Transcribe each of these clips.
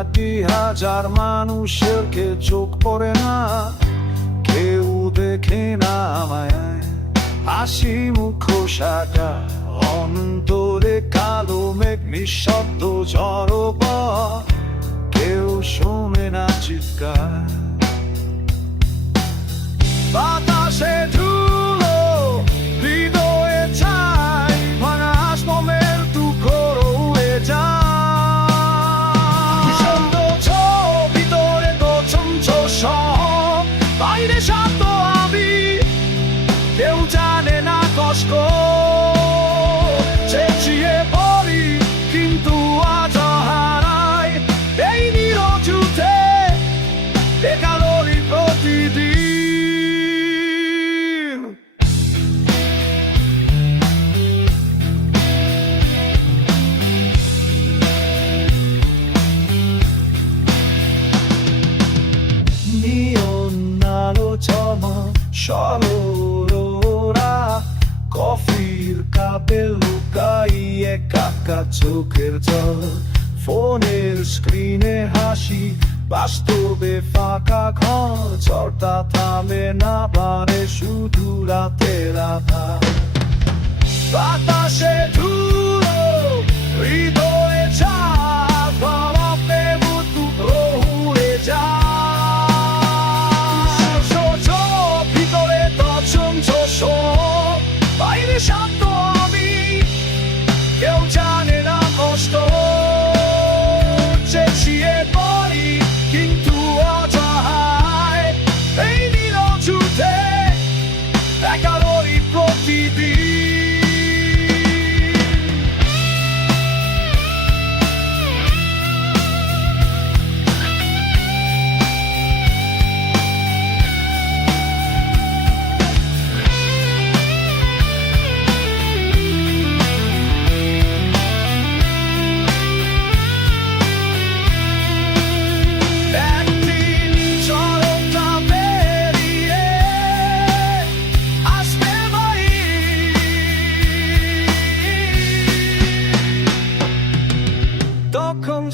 কোটি হাজার মানুষের কে চোখ পড়ে না। কেউ দেখে না আমায়। আসি মুখ সাকা অন্তরে কালো মেঘ, নিঃশব্দ ঝড় কেউ শোনে না চিৎকার। বাইরে শান্ত আমি। কেউ জানে না কষ্ট। চেঁচিয়ে পড়ি, কিন্তু আজ হারাই এই নিরজুতে একালোরি প্রতিদিন। জমা সলোরা কফির কাপে লুকাইয়ে কাকা চোখের জল ফোনের স্ক্রিনে হাসি বাস্তবে বাইরে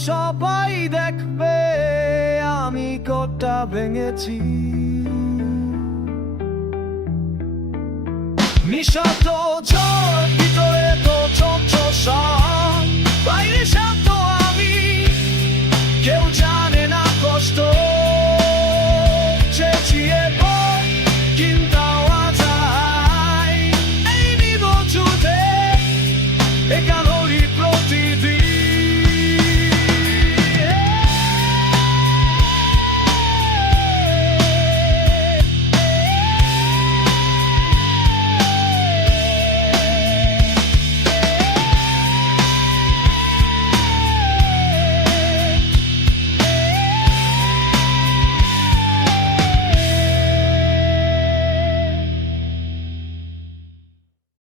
সবাই দেখবে আমি কটা ভেঙেছি। মিশা ঝড়